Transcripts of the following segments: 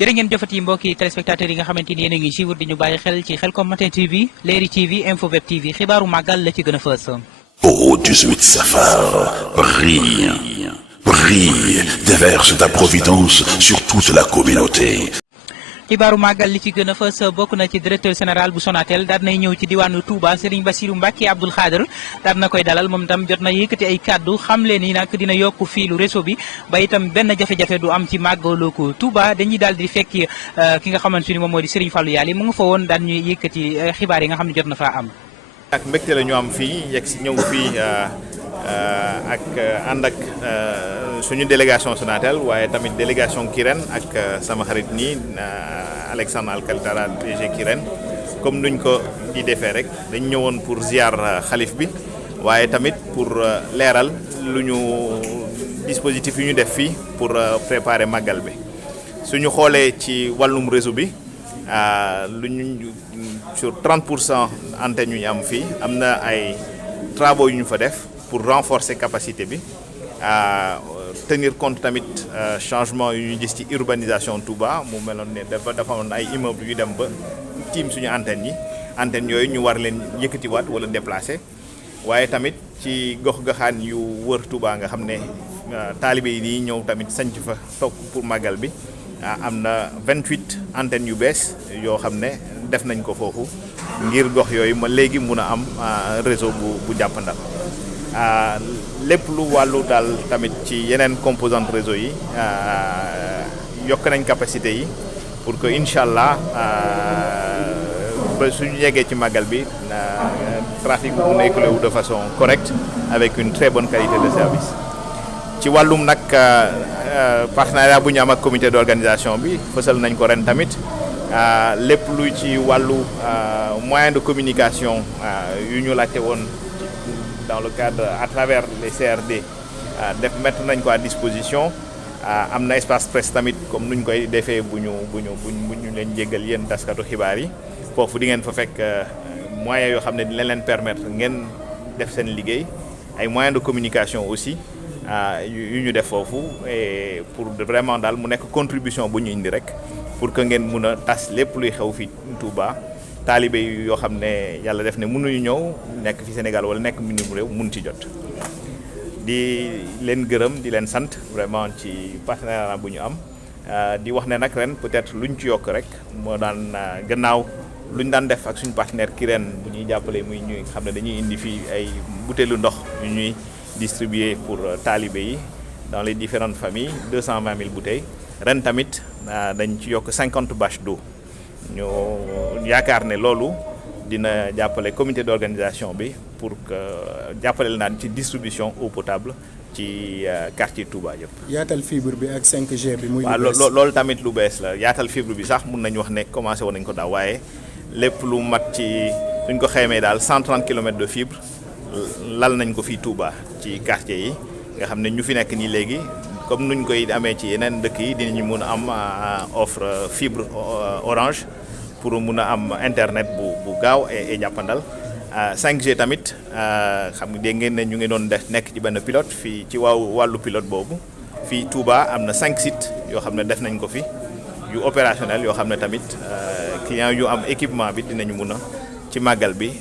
jërë ngeen jëfati mbokki téléspectateurs yi nga xamante ni yéen a ngi suivre di ñu bàyyi xel ci Khelcom Matin TV Leeri TV Infoweb TV xibaaru màggal la ci gën a fës. Au 18 Safar, brille, déverse ta providence sur toute la communauté. xibaaru màggal li ci gën a fës bokk na ci directeur général bu Sonatel daal nay ñëw ci diwaanu Touba Serigne Bassirou Mbacké Abdoul Khader daal na koy dalal moom itam jot na yëkkati ay kàddu xam leen ni nag dina yokk fiilu réseau bi ba itam benn jafe-jafe du am ci màggalu ko Touba dañuy daal di fekki ki nga xamante ni moom moo di Serigne Fallou Yaali mu nga fa woon daan ñuy yëkkati xibaar yi nga xam ne jot na faa am. ak mbégte la ñu am fii yegg si ñëw fii ak ànd ak suñu délégation Sonatel waaye tamit délégation Kirène ak sama xarit nii Alexandre Alcantara DG Kirène comme nuñ ko di defee rek dañ ñëwoon pour ziar xalif bi waaye tamit pour leeral lu ñu dispositif yu ñu def fii pour préparer màggal bi suñu xoolee ci wàllum réseau bi lu ñu sur 30% antenne yu ñu am fii am na ay travaux yu ñu fa def pour renforcer capacité bi tenir compte tamit changement yu ñu gis ci urbanisation Touba mu meloon ne dafa amoon ay immeubles yu dem ba tiim suñu antennes yooyu ñu war leen yëkkatiwaat wala déplacer waaye tamit ci gox-goxaan yu wër Touba nga xam ne taalibe yi ñëw tamit sanc fa toog pour màggal bi am na 28 antennes yu bees yoo xam ne def nañ ko foofu ngir gox yooyu ma léegi mun a am réseau bu jàppandal lépp lu wàllu daal tamit ci yeneen composante réseau yi yokk nañ capacité yi pour que incha allah ba suñu yeggee ci màggal bi trafic bu mun a écoulé wu de façon correcte avec une très bonne qualité de service ci wàllum nag partenariat bu ñu am ak comité d'organisation bi fësal nañ ko ren tamit lépp lu ci wàllu moyen de communication yu ñu laajte woon dans le cadre à travers les CRD mettre nañ ko à disposition am na espace presse tamit comme nuñ koy defee bu ñu leen jéggal yéen taskatu xibaar yi foofu di ngeen fa fekk moyens yoo xam ne dina leen permettre ngeen def seen liggéey ay moyens de communication aussi yu ñu def foofu et pour vraiment daal mu nekk contribution bu ñu indi rek pour que ngeen mun a tas lépp luy xew fi Touba taalibe yoo xam ne yàlla def ne mënuñu ñëw nekk fi Sénégal wala nekk mbirum réew mun ci jot di leen gërëm di leen sant vraiment ci partenariat bu ñu am di wax ne nag ren peut-être luñ ci yokk rek moo daan gannaaw luñ daan def ak suñu partenaire Kirène bu ñuy jàppale muy ñuy xam ne dañuy indi fii ay butéelu ndox yu ñuy distribuer pour taalibe yi dans les différentes familles 220 000 bouteilles ren tamit dañ ci yokk 50 bâches d'eau ñu yaakaar ne loolu dina jàppale comité d'organisation bi pour que jàppale naan ci distribution eau potable ci quartier Touba yëpp. yaatal fibre bi ak 5G bi. muy waaw loolu tamit lu bees la yaatal fibre bi sax mun nañu wax ne commencé woon nañ ko daaw waaye lépp lu mat ci suñ ko xeymee daal 130 kilomètres de fibre lal nañ ko fii Touba ci quartier yi nga xam ne ñu fi nekk nii léegi. comme nuñ koy amee ci yeneen dëkk yi dinañu mun a am offre fibre orange pour mun a am internet bu gaaw et jàppandal 5G tamit xam nga dégg ngeen ne ñu ngi doon nekk ci benn pilote fii ci wàllu pilote boobu fii Touba am na 5 sites yoo xam ne def nañ ko fi yu opérationnel yoo xam ne tamit clients yu am équipement bi dinañu mun a ci màggal bi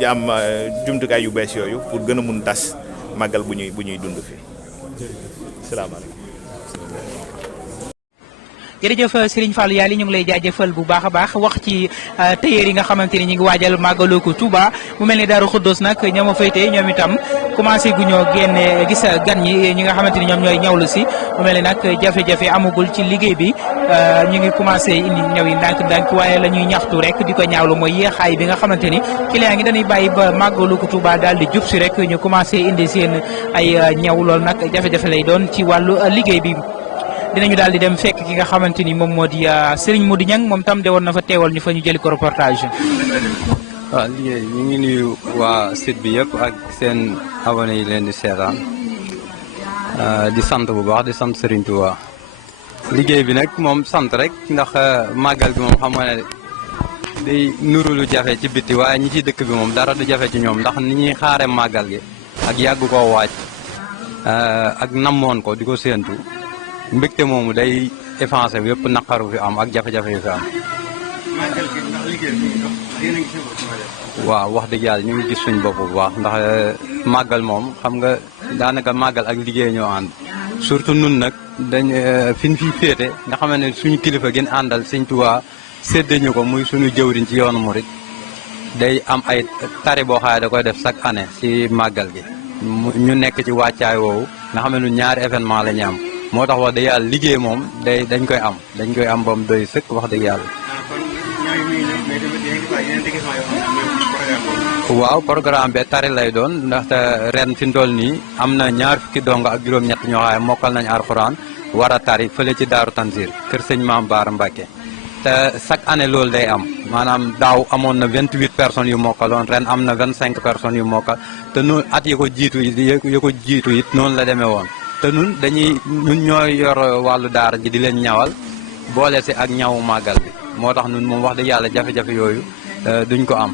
ñu am jumtukaay yu bees yooyu pour gën a mun tas màggal bu ñuy dund fii. salaamaaleykum. jërëjëf Serigne Fallou Yaali ñu ngi lay jaajëfal bu baax a baax wax ci tailleur yi nga xamante ni ñu ngi waajal màggalu ko Touba mu mel ni Daaru Xuddoos nag ñoo ma fay tey ñoom itam commencé gu ñoo génne gis gan ñi nga xamante ni ñoom ñooy ñawlu si mu mel ni nag jafe-jafe amagul ci liggéey bi ñu ngi commencé indi ñaw yi ndànk-ndànk waaye la ñuy ñaxtu rek di ko ñaawlu mooy yéexaay bi nga xamante ni client ngi dañuy bàyyi ba màggalu ko Touba daal di jub si rek ñu commencé indi seen ay ñaw loolu nag jafe-jafe lay doon ci wàllu liggéey bi. dinañu daal di dem fekk ki nga xamante ni moom moo di Serigne Modou Niang moom tam de woon na fa teewal ñu fa ñu jëli ko reportage. waaw liggéey ñu ngi nuyu waa site bi yëpp ak seen abonné yi leen di seetaan di sant bu baax di sant Serigne Touba liggéey bi nag moom sant rek ndax màggal gi moom xam nga ne day nuru lu jafe ci bitti waaye ñi ci dëkk bi moom dara du jafe ci ñoom ndax ni ñuy xaare màggal gi ak yàgg koo waaj ak namoon ko di ko séentu mbégte moomu day effacé yëpp naqaru fi am ak jafe-jafe yu fi am. waaw wax dëgg yàlla ñu ngi gis suñ bopp bu baax ndax màggal moom xam nga daanaka màggal ak liggéey ñoo ànd surtout nun nag dañ fi ñu fiy féete nga xam ne suñu kilifa gën àndal Sëñ Tuubaa séddee ñu ko muy suñu jëwriñ ci yoonu murit day am ay tari boo xaay da koy def chaque année ci màggal gi ñu nekk ci wàccaay woowu nga xam ne ñaari événement la ñu am moo tax wax dëgg yàlla liggéey moom dañ koy am ba mu doy sëkk wax dëgg yàlla. waaw programme bi tari lay doon ndaxte ren fi mu toll nii am na ñaar fukki dongo ak juróom-ñett ñoo xam ne mokkal nañu alxuraan war a tari fële ci Daaru Tanzir kër sëñ Maam Baara Mbacke te chaque année loolu day am maanaam daaw amoon na 28 personnes yu mokkaloon ren am na 25 personnes yu mokkal te noonu at yi ko jiitu it noonu la demee woon te ñun ñooy yor wàllu daara ji di leen ñawal boole si ak ñawu màggal bi moo tax ñun moom wax dëgg yàlla jafe-jafe yooyu duñ ko am.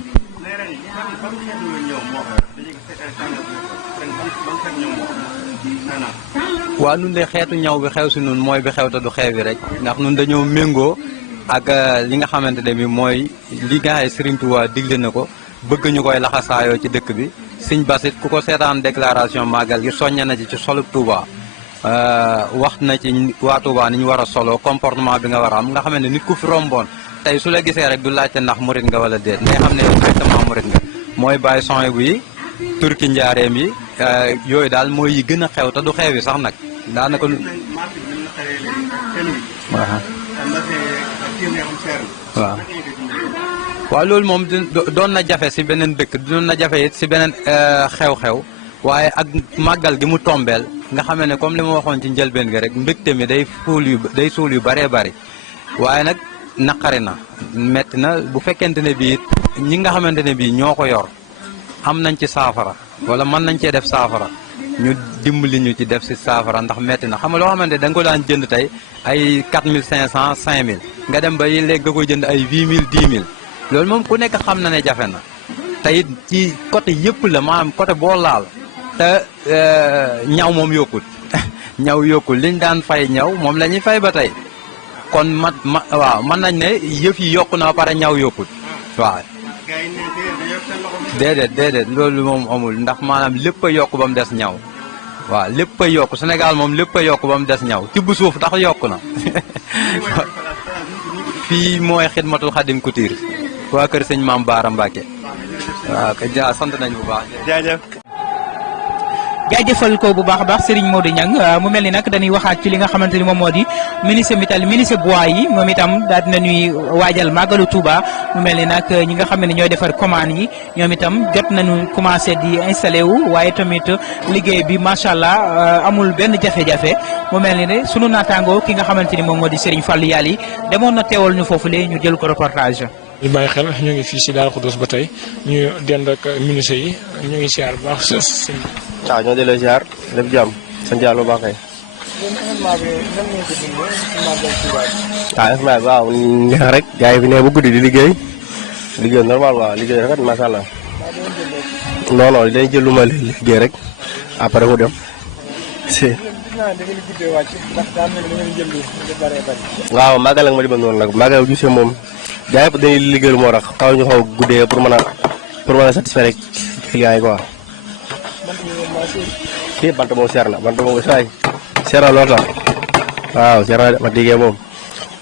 waaw nun de xeetu ñaw bi xew si nun mooy bi xew te du xew bi rek ndax nun dañoo méngoo ak li nga xamante ne bi mooy li nga xam ne Serigne Touba digle na ko bëgg ñu koy laxasaayoo ci dëkk bi Sëñ Basit ku ko seetaan déclaration màggal gi soñña na ci solub Touba wax na ci waa Touba ni ñu war a solo comportement bi nga war a am nga xam ne nit ku fi romboon tey su la gisee rek du laajte ndax murit nga wala déet ngay xam ne exactement murit nga mooy bàyyi son bu yi turki njaareem yi yooyu daal mooy yi gën a xew te du xew yi sax nag daanaka lu waaw loolu moom doon na jafe si beneen dëkk doon na jafe it si beneen xew-xew waaye ak màggal gi mu tombeel nga xam ne comme li ma waxoon ci njëlbeen gi rek mbégte mi day suul yu bëree bëri waaye nag naqari na metti na bu fekkente ne bii ñi nga xamante ne bii ñoo ko yor am nañ ci saafara wala mën nañ cee def saafara ñu dimbali ñu ci def si saafara ndax metti na xam nga loo xamante da nga ko daan jënd tey ay 4500 5000 nga dem ba léegi nga koy jënd ay 8000 10000 loolu moom ku nekk xam na ne jafe na te it ci côté yëpp la maanaam côté boo laal te ñaw moom yokkut ñaw yokkul liñ daan fay ñaw moom la ñuy fay ba tey kon waaw mën nañ ne yëf yi yokku na ba pare ñaw yokkut waaw. déedéet loolu moom amul ndax maanaam lépp a yokk ba mu des ñaw waaw lépp a yokk Sénégal moom lépp a yokk ba mu des ñaw tibb suuf tax yokk na fii mooy xidmatul xadim Couture waa kër sëñ Maam Baara Mbacke waaw kay sant nañ bu baax jaajëf. jaajëfal ko bu baax a baax Serigne Modou Niang mu mel ni nag dañuy waxaat ci li nga xamante ni moom moo di ministre bois yi moom itam daal dina ñuy waajal màggalu Touba mu mel ni nag ñi nga xam ne ñooy defar commande yi ñoom itam jot nañu commencé di installé wu waaye tamit liggéey bi macha allah amul benn jafe-jafe mu mel ni ne sunu naataangoo ki nga xamante ni moom moo di Serigne Fallou Yaly demoon na teewal ñu foofu le ñu jël ko reportage. ñu bàyyi xel ñu ngi fii si Darou Khoudoss ba tey ñu dend ak ministre yi ñu ngi siyaar bu baax sëñ bi. waaw ñoo delloo ziar lépp jàmm sant yàlla bu baax kay. événement bi waaw neex rek gars yi fi ne bu guddi di liggéey normal waaw liggéey rafet macha allah. non dañuy jël lu ma liggéey rek après mu dem si. waaw màggal ak ma demal noonu nag màggal gisee moom gars yi dañuy liggéeyal moo tax xaw ñu xaw guddee pour mën a satisfaire client yi quoi. kii bant moom seer na seer na lool sax waaw seer na ma diggee moom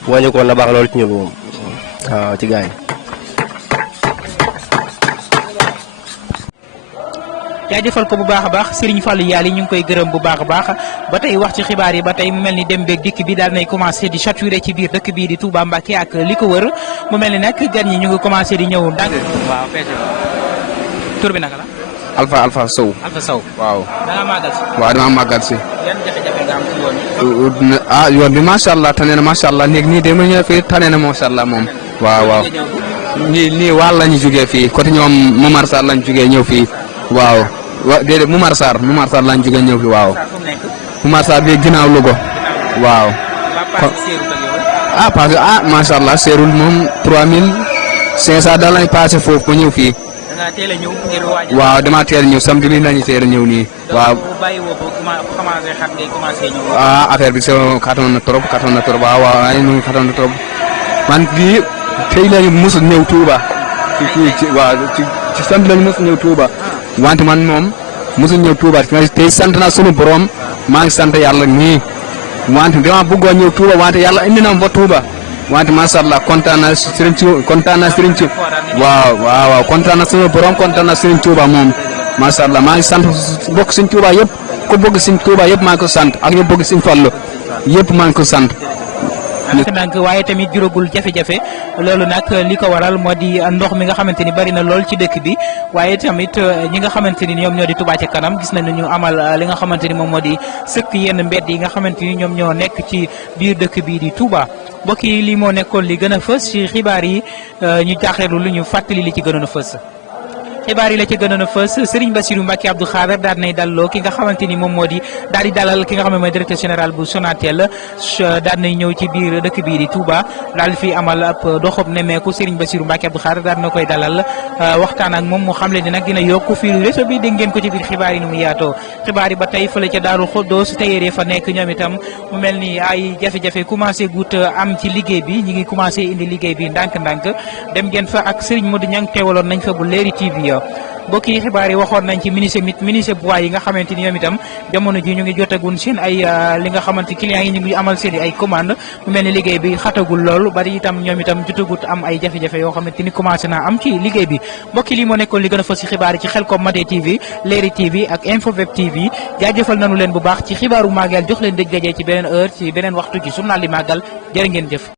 wàññi ko na baax loolu ci ñun moom waaw ci gars yi. jaajëfal ko bu baax a baax Serigne Fallou Yaly ñu ngi koy gërëm bu baax a baax ba tey wax ci xibaar yi ba tey mu mel ni dem beeg dikk bi daal nay commencé di saturé ci biir dëkk bii di Touba Mbacké ak li ko wër mu mel ni nag gan ñi ñu ngi commencé di ñëw ndànk. waaw feete tur bi naka la. Alpha Sow. Alpha Sow. waaw. da nga màggal si. waaw dama màggal si. yan jafe-jafe nga am ci yoon bi. yoon bi macha allah tane na macha allah léegi nii de ma ñëw fii tane na macha allah moom. waaw. nii wàll la ñu jugee fii côté ñoom Momar Sarr lañ jugee ñëw fii. waaw déedéet Momar Sarr lañ jugee ñëw fii waaw. Momar Sarr bi ginnaaw Louga. waaw. ah parce que macha allah seerul moom 3500 daal lañ passé foofu ba ñëw fii. da ngaa teel a ñëw ngir waajal. waaw damaa teel a ñëw samedi bi nañu teel a ñëw nii. waaw bu bàyyi woo ko commencé xam ngay commencé ñëw. affaire bi xatoon na trop waaw ay nu xatoon na trop man bii tey lañu mos a ñëw Touba. ci samedi lañu mos a ñëw Touba. wante man moom mos a ñëw Touba tey sant naa sunu borom maa ngi sant yàlla nii. wante dama bëggoon ñëw Touba wante yàlla indi na ma ba Touba wante macha allah kontaan naa Serigne Touba waaw kontaan na sunu borom kontaan na Serigne Touba moom macha allah maa ngi sant bokk Serigne Touba yëpp ku bëgg Serigne Touba yëpp maa ngi ko sant ak ñu bëgg Serigne Fallu yëpp maa ngi ko sant. ndànk waaye tamit juróogul jafe-jafe loolu nag li ko waral moo di ndox mi nga xamante ni bari na lool ci dëkk bi waaye tamit ñi nga xamante ni ñoom ñoo di Touba ca kanam gis nañu ñu amal li nga xamante ni moom moo di sëkk yenn mbedd yi nga xamante ni ñoom ñoo nekk ci biir dëkk bi di Touba mbokk yi lii moo nekkoon li gën a fës ci xibaar yi ñu jaaxleelu lu ñu fàttali li ci gënoon a fës. xibaar yi la ci gënoon a fës Serigne Bassirou Mbacké Abdou Khadre daal nay dalloo ki nga xamante ni moom moo di daal di dalal ki nga xam ne mooy directeur général bu Sonatel daal nay ñëw ci biir dëkk bii di Touba daal fi amal ab doxob nemeeku Serigne Bassirou Mbacké Abdou Khadre daal na koy dalal waxtaan ak moom mu xam le ni nag dina yokku fii réseau bi dégg ngeen ko ci biir xibaar yi nu mu yaatoo xibaar yi ba tey fële ca Daaru Xuddoos téyeere fa nekk ñoom itam mu mel ni ay jafe-jafe commencé gut am ci liggéey bi ñi ngi commencé indi liggéey bi ndànk-ndànk dem ngeen fa ak Serigne Modou Niang teewaloon nañ fa bu Leeri TV mbokk yi xibaar yi waxoon nañ ci ministre bois yi nga xamante ni ñoom itam jamono ji ñu ngi jotagun seen ay li nga xamante clients yi ñu ngi amal seen ay commande mu mel ni liggéey bi xatagul lool bari itam ñoom itam jotagut am ay jafe-jafe yoo xamante ni commencé naa am ci liggéey bi mbokk yi lii moo nekkoon li gën a fës ci xibaar yi ci Xelcom Maté TV Leeri TV ak Infoweb TV jaajëfal nañu leen bu baax ci xibaaru màggal jox leen dëj dajee ci beneen heure ci beneen waxtu ci journal li màggal jërë ngeen jëf